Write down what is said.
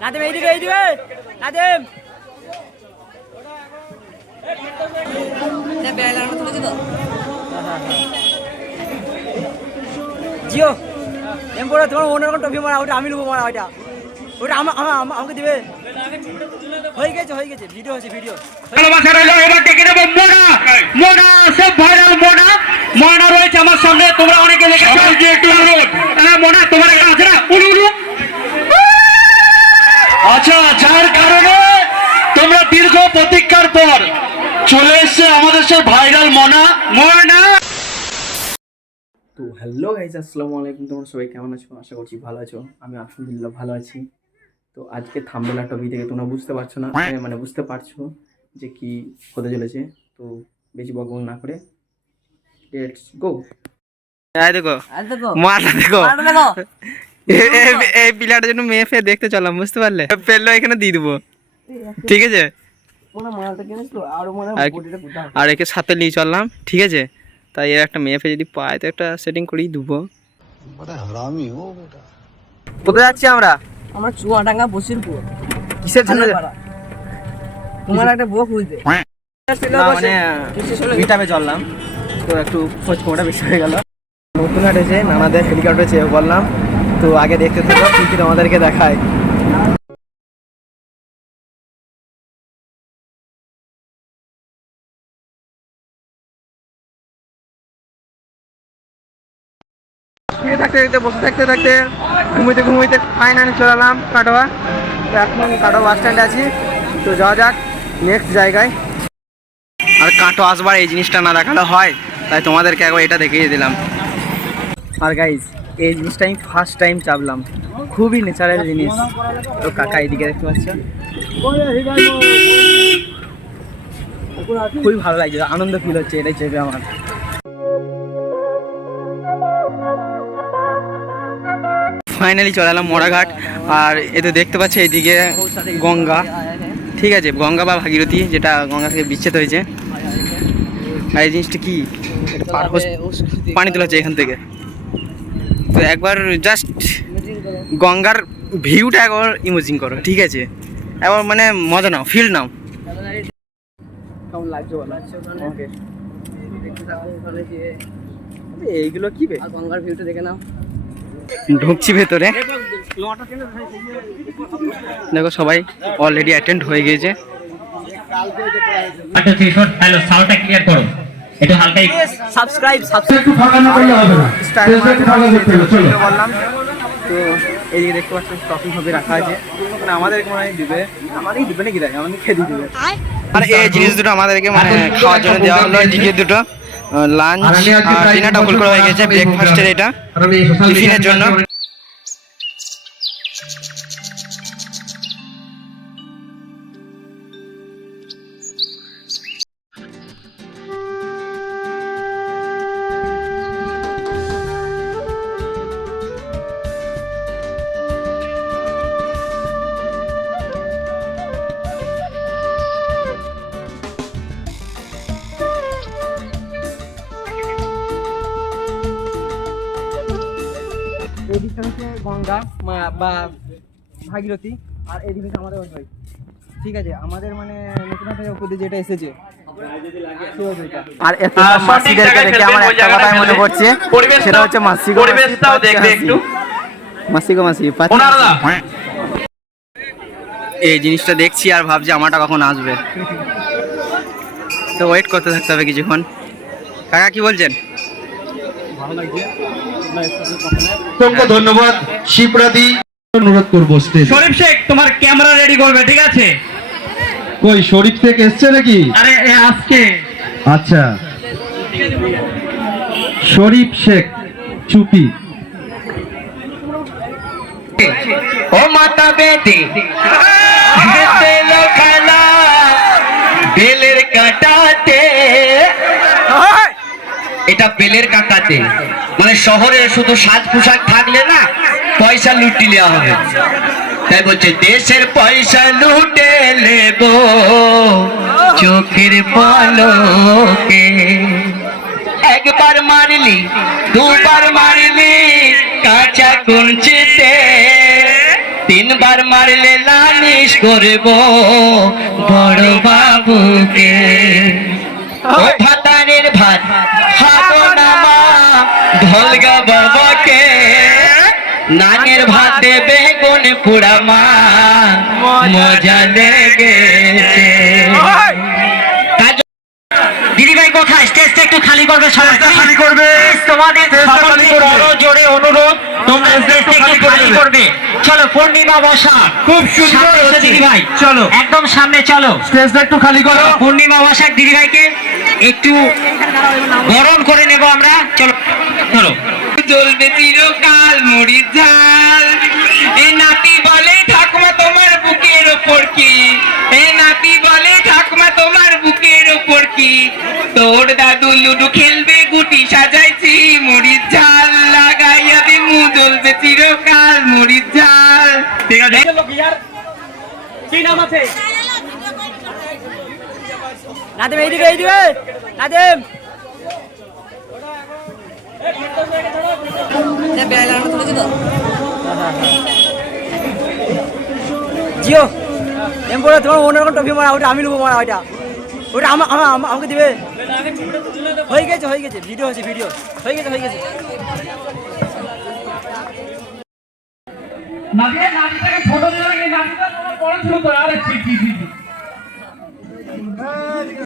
নাদিম এইদিকে এইদিকে নাদিম। জিও এম করে তোমার অন্যরকম টপি মারা ওটা আমি নেব মারা ওইটা। ওটা আমা- আমা- আমা- আমাকে দিবে। হয়ে গেছে হয়ে গেছে ভিডিও হয়েছে ভিডিও। মোনা মোনা সে ভাইরাল রয়েছে আমার সামনে তোমরা অনেকে দেখেছ। যে একটু অনুরোধ হ্যাঁ মোনা তোমার একটা আছে না উড়ু উড়ু আচ্ছা যার কারণে তোমরা দীর্ঘ প্রতীক্ষার পর চলে এসছে আমাদের সে ভাইরাল মোনা। মোনা! তো হ্যালো গাইজ আসসালামু আলাইকুম। তোমরা সবাই কেমন আছো? আশা করছি ভালো আছো। আমি আলহামদুলিল্লাহ ভালো আছি। তো আজকে থাম্বেলা টপিক থেকে তোমরা বুঝতে পারছ না। মানে বুঝতে পারছ যে কি হতে চলেছে। তো বেশি বকবক না করে লেটস গো এই দেখো আর দেখো এই পিলাটার জন্য মেয়ে ফেয়ে দেখতে চলাম বুঝতে পারলে? পেললো এখানে দিয়ে দেবো। ঠিক আছে? আর একে সাথে নিয়ে চললাম ঠিক আছে? তাই এর একটা মেয়ে যদি পায় তো একটা সেটিং করেই দেবো। কোথায় যাচ্ছি আমরা? আমার চুয়াডাঙ্গা বসিরপুর। কিসের জন্য তোমার একটা বউ খুঁজতে মানে চললাম। তো একটু খোঁজ খবরটা বেশি হয়ে গেল। নতুন হাট এসে নানাদের হেলিকপ্টার চেয়ে বললাম তো আগে দেখতে থাকো কি কি তোমাদেরকে দেখায়। শুয়ে থাকতে থাকতে বসে থাকতে থাকতে ঘুমিতে ঘুমিতে ফাইনালি চলে এলাম কাটোয়া। তো এখন কাটোয়া বাস স্ট্যান্ডে আছি। তো যাওয়া যাক নেক্সট জায়গায়। আর কাঁটো আসবার এই জিনিসটা না দেখালে হয়, তাই তোমাদেরকে একবার এটা দেখিয়ে দিলাম। আর গাইজ এই জিনিসটা আমি ফার্স্ট টাইম চাপলাম। খুবই ন্যাচারাল জিনিস। তো কাকা এদিকে দেখতে পাচ্ছ? খুবই ভালো লাগছে, আনন্দ ফিল হচ্ছে, এটাই চেপে আমার। ফাইনালি চলে এলাম মোড়াঘাট। আর এতে দেখতে পাচ্ছি এইদিকে গঙ্গা। ঠিক আছে গঙ্গা বা ভাগীরথী যেটা গঙ্গা থেকে বিচ্ছেদ হয়েছে। আর এই জিনিসটা কি? এটা পার হচ্ছে পানি তোলা হচ্ছে এখান থেকে। তো একবার জাস্ট গঙ্গার ভিউটা একবার ইমেজিং করো ঠিক আছে? একবার মানে মজা নাও ফিল নাও। এইগুলো কি বে? গঙ্গার ভিউটা দেখে নাও। ঢুকছি ভেতরে। দেখো সবাই অলরেডি অ্যাটেন্ড হয়ে গিয়েছে। আচ্ছা ঠিক হ্যালো সাউন্ডটা ক্লিয়ার করো। এটা হালকা সাবস্ক্রাইব সাবস্ক্রাইব একটু ফাঁকানো করলে হবে না। একটু ফাঁকা করতে হবে চলো। বললাম। তো দেখতে পাচ্ছেন স্টকিং হবে রাখা আছে। মানে আমাদেরকে মনে হয় দিবে। আমাদেরকে দিবে নাকি দেয় আমাদের খেয়ে দিয়ে দিবে আর এই জিনিস দুটো আমাদেরকে মানে খাওয়ার জন্য দেওয়া হলো এদিকে দুটো। লাঞ্চ ডিনারটা ফুল করা হয়ে গেছে ব্রেকফাস্টের এটা টিফিনের জন্য। এদিকটা হচ্ছে গঙ্গা মা- বা ভাগীরথী আর এদিকে হচ্ছে আমাদের ওই ঠিক আছে আমাদের মানে নতুন দিয়ে যেটা এসেছে আর এত মাসিদেরকে দেখে আমার একটা কথাই মনে পড়ছে সেটা হচ্ছে মাসি পরিবেশটাও দেখবে একটু। মাসি গো মাসি। এই জিনিসটা দেখছি আর ভাবছি আমারটা কখন আসবে। তো ওয়েট করতে থাকতে হবে কিছুক্ষণ। কাকা কি বলছেন? অসংখ্য ধন্যবাদ। শিবরাদি। অনুরোধ করব শরীফ শেখ তোমার ক্যামেরা রেডি করবে ঠিক আছে? কই শরীফ থেকে এসছে নাকি? আরে আজকে। আচ্ছা। শরীফ শেখ চুপি। ও মাতা বেটি খেলা বেলের কাটাতে। এটা বেলের কাটাতে। মানে শহরে শুধু সাজ পোশাক থাকলে না পয়সা লুটি নেওয়া হবে। তাই বলছে, দেশের পয়সা লুটে নেব, চোখের পলকে। একবার মারলি, দুবার মারলি, কাঁচা কুঞ্চিতে। তিনবার মারলে লালিশ করব বড় বাবুকে। ভাতারের ভাত ঢলগা বাবাকে নাঙের ভাত দেবে কোন পুরা মা মজা লেগেছে। কোথায় স্টেজটা একটু খালি করবে সবাই খালি করবে। তোমাদের সকলকে বড় জোরে অনুরোধ তোমরা স্টেজটা একটু খালি করবে। চলো পূর্ণিমা বসা। খুব সুন্দর সামনে। চলো। একদম সামনে চলো। স্টেজটা একটু খালি করো। পূর্ণিমা বসাক দিদিভাইকে একটু গরম করে নেব আমরা। চলো চলো। জ্বলবে চিরকাল মুড়ি ঝাল। তোর দাদু লুডু খেলবে, গুটি সাজাইছি, মুড়ির ঝাল লাগাইয়া দিমু, জ্বলবে চিরকাল মুড়ির ঝাল। ঠিক আছে? নাদিম, এইদিকে এইদিকে, নাদিম। জিও এরপরে তোমার অন্যরকম ট্রফি মারা, ওটা আমি নেব মারা ওটা আমা- আমাকে দিবে। হয়ে গেছে হয়ে গেছে। ভিডিও হয়েছে ভিডিও হয়ে গেছে হয়ে গেছে। নাতিটা তোমার বড় ছিল তো আরে ঠিক ঠিক ঠিক